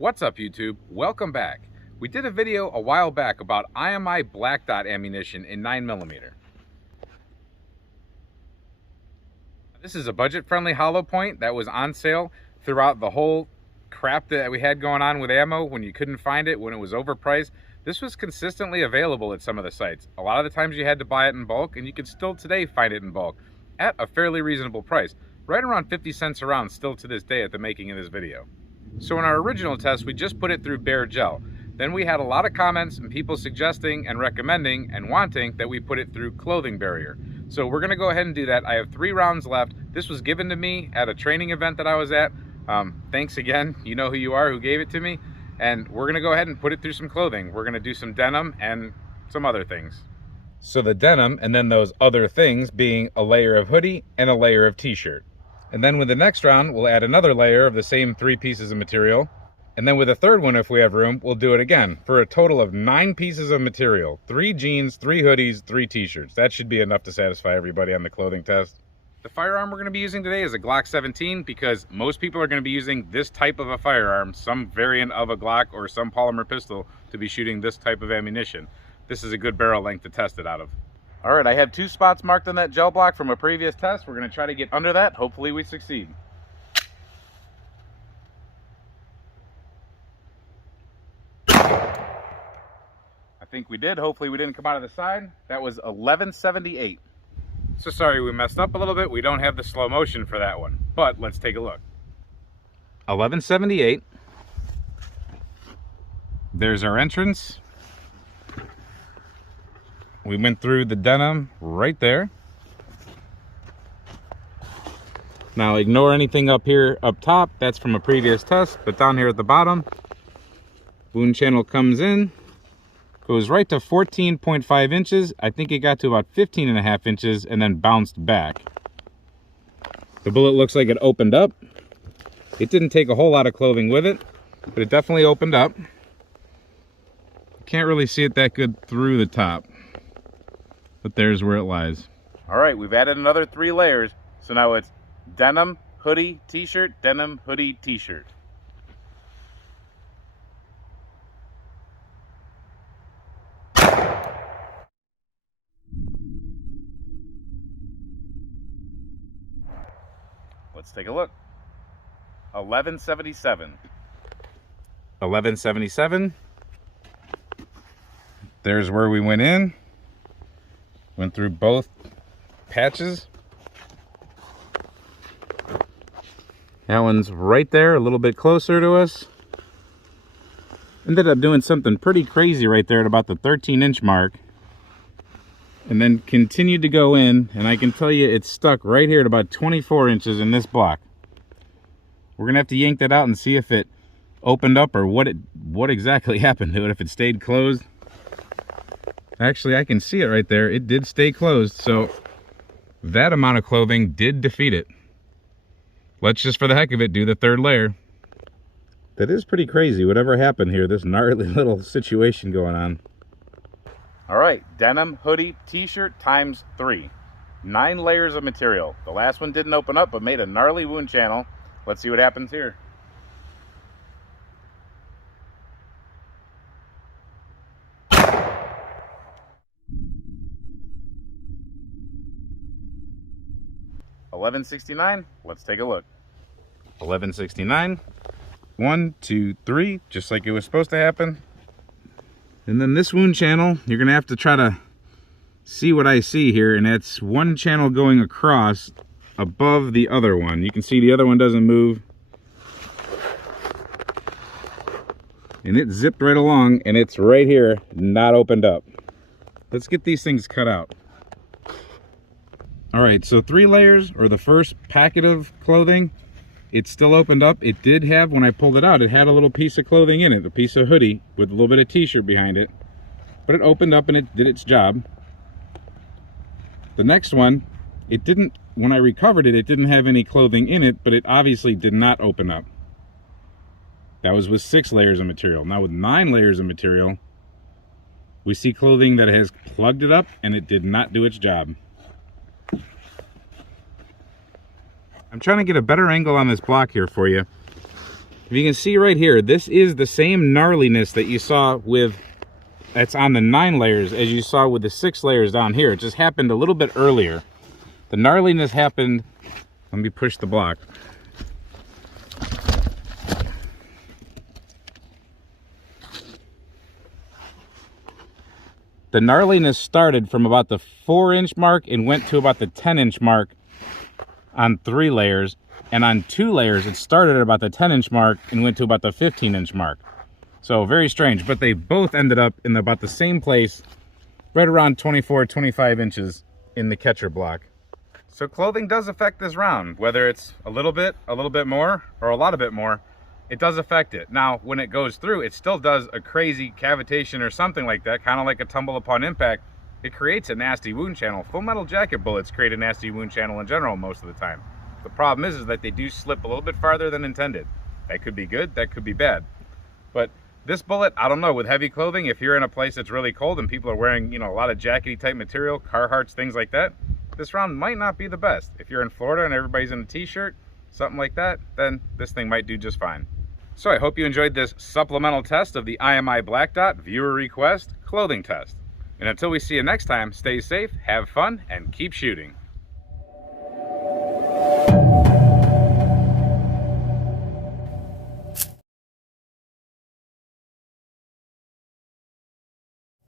What's up, YouTube? Welcome back. We did a video a while back about IMI black dot ammunition in 9mm. This is a budget-friendly hollow point that was on sale throughout the whole crap that we had going on with ammo when you couldn't find it, when it was overpriced. This was consistently available at some of the sites. A lot of the times you had to buy it in bulk, and you can still today find it in bulk at a fairly reasonable price. Right around 50 cents a round still to this day at the making of this video. So in our original test, we just put it through bare gel. Then we had a lot of comments and people suggesting and recommending and wanting that we put it through clothing barrier. So we're gonna go ahead and do that. I have 3 rounds left. This was given to me at a training event that I was at. Thanks again, you know who you are, who gave it to me. And we're gonna go ahead and put it through some clothing. We're gonna do some denim and some other things. So the denim and then those other things being a layer of hoodie and a layer of t-shirt. And then with the next round, we'll add another layer of the same 3 pieces of material. And then with a third one, if we have room, we'll do it again for a total of 9 pieces of material. 3 jeans, 3 hoodies, 3 t-shirts. That should be enough to satisfy everybody on the clothing test. The firearm we're gonna be using today is a Glock 17 because most people are gonna be using this type of a firearm, some variant of a Glock or some polymer pistol to be shooting this type of ammunition. This is a good barrel length to test it out of. All right, I have 2 spots marked on that gel block from a previous test. We're gonna try to get under that. Hopefully we succeed. I think we did. Hopefully we didn't come out of the side. That was 1178. So sorry we messed up a little bit. We don't have the slow motion for that one, but let's take a look. 1178. There's our entrance. We went through the denim right there. Now ignore anything up here up top, that's from a previous test, but down here at the bottom, wound channel comes in, goes right to 14.5 inches. I think it got to about 15.5 inches and then bounced back. The bullet looks like it opened up. It didn't take a whole lot of clothing with it, but it definitely opened up. Can't really see it that good through the top, but there's where it lies. All right, we've added another 3 layers. So now it's denim, hoodie, t-shirt, denim, hoodie, t-shirt. Let's take a look. 1177. 1177. There's where we went in. Went through both patches. That one's right there, a little bit closer to us. Ended up doing something pretty crazy right there at about the 13-inch mark. And then continued to go in, and I can tell you it's stuck right here at about 24 inches in this block. We're gonna have to yank that out and see if it opened up or what exactly happened to it, if it stayed closed. Actually, I can see it right there. It did stay closed, so that amount of clothing did defeat it. Let's just, for the heck of it, do the 3rd layer. That is pretty crazy, whatever happened here, this gnarly little situation going on. All right, denim, hoodie, t-shirt times 3. 9 layers of material. The last one didn't open up, but made a gnarly wound channel. Let's see what happens here. $11.69. Let's take a look. $11.69. 1, 2, 3, just like it was supposed to happen. And then this wound channel, you're gonna have to try to see what I see here, and that's one channel going across above the other one. You can see the other one doesn't move. And it zipped right along, and it's right here, not opened up. Let's get these things cut out. All right, so 3 layers, or the first packet of clothing, it's still opened up. It did have, when I pulled it out, it had a little piece of clothing in it, a piece of hoodie with a little bit of t-shirt behind it. But it opened up and it did its job. The next one, it didn't, when I recovered it, it didn't have any clothing in it, but it obviously did not open up. That was with 6 layers of material. Now with 9 layers of material, we see clothing that has plugged it up and it did not do its job. I'm trying to get a better angle on this block here for you. If you can see right here, this is the same gnarliness that you saw with, that's on the 9 layers as you saw with the 6 layers down here. It just happened a little bit earlier. The gnarliness happened, let me push the block. The gnarliness started from about the 4-inch mark and went to about the 10-inch mark on 3 layers. And on 2 layers, it started at about the 10-inch mark and went to about the 15-inch mark. So very strange, but they both ended up in about the same place, right around 24, 25 inches in the catcher block. So clothing does affect this round, whether it's a little bit more, or a lot of bit more. It does affect it. Now, when it goes through, it still does a crazy cavitation or something like that, kind of like a tumble upon impact. It creates a nasty wound channel. Full metal jacket bullets create a nasty wound channel in general most of the time. The problem is that they do slip a little bit farther than intended. That could be good, that could be bad. But this bullet, I don't know, with heavy clothing, if you're in a place that's really cold and people are wearing, a lot of jackety type material, Carhartts, things like that, this round might not be the best. If you're in Florida and everybody's in a t-shirt, something like that, then this thing might do just fine. So I hope you enjoyed this supplemental test of the IMI Black Dot viewer request clothing test. And until we see you next time, stay safe, have fun, and keep shooting.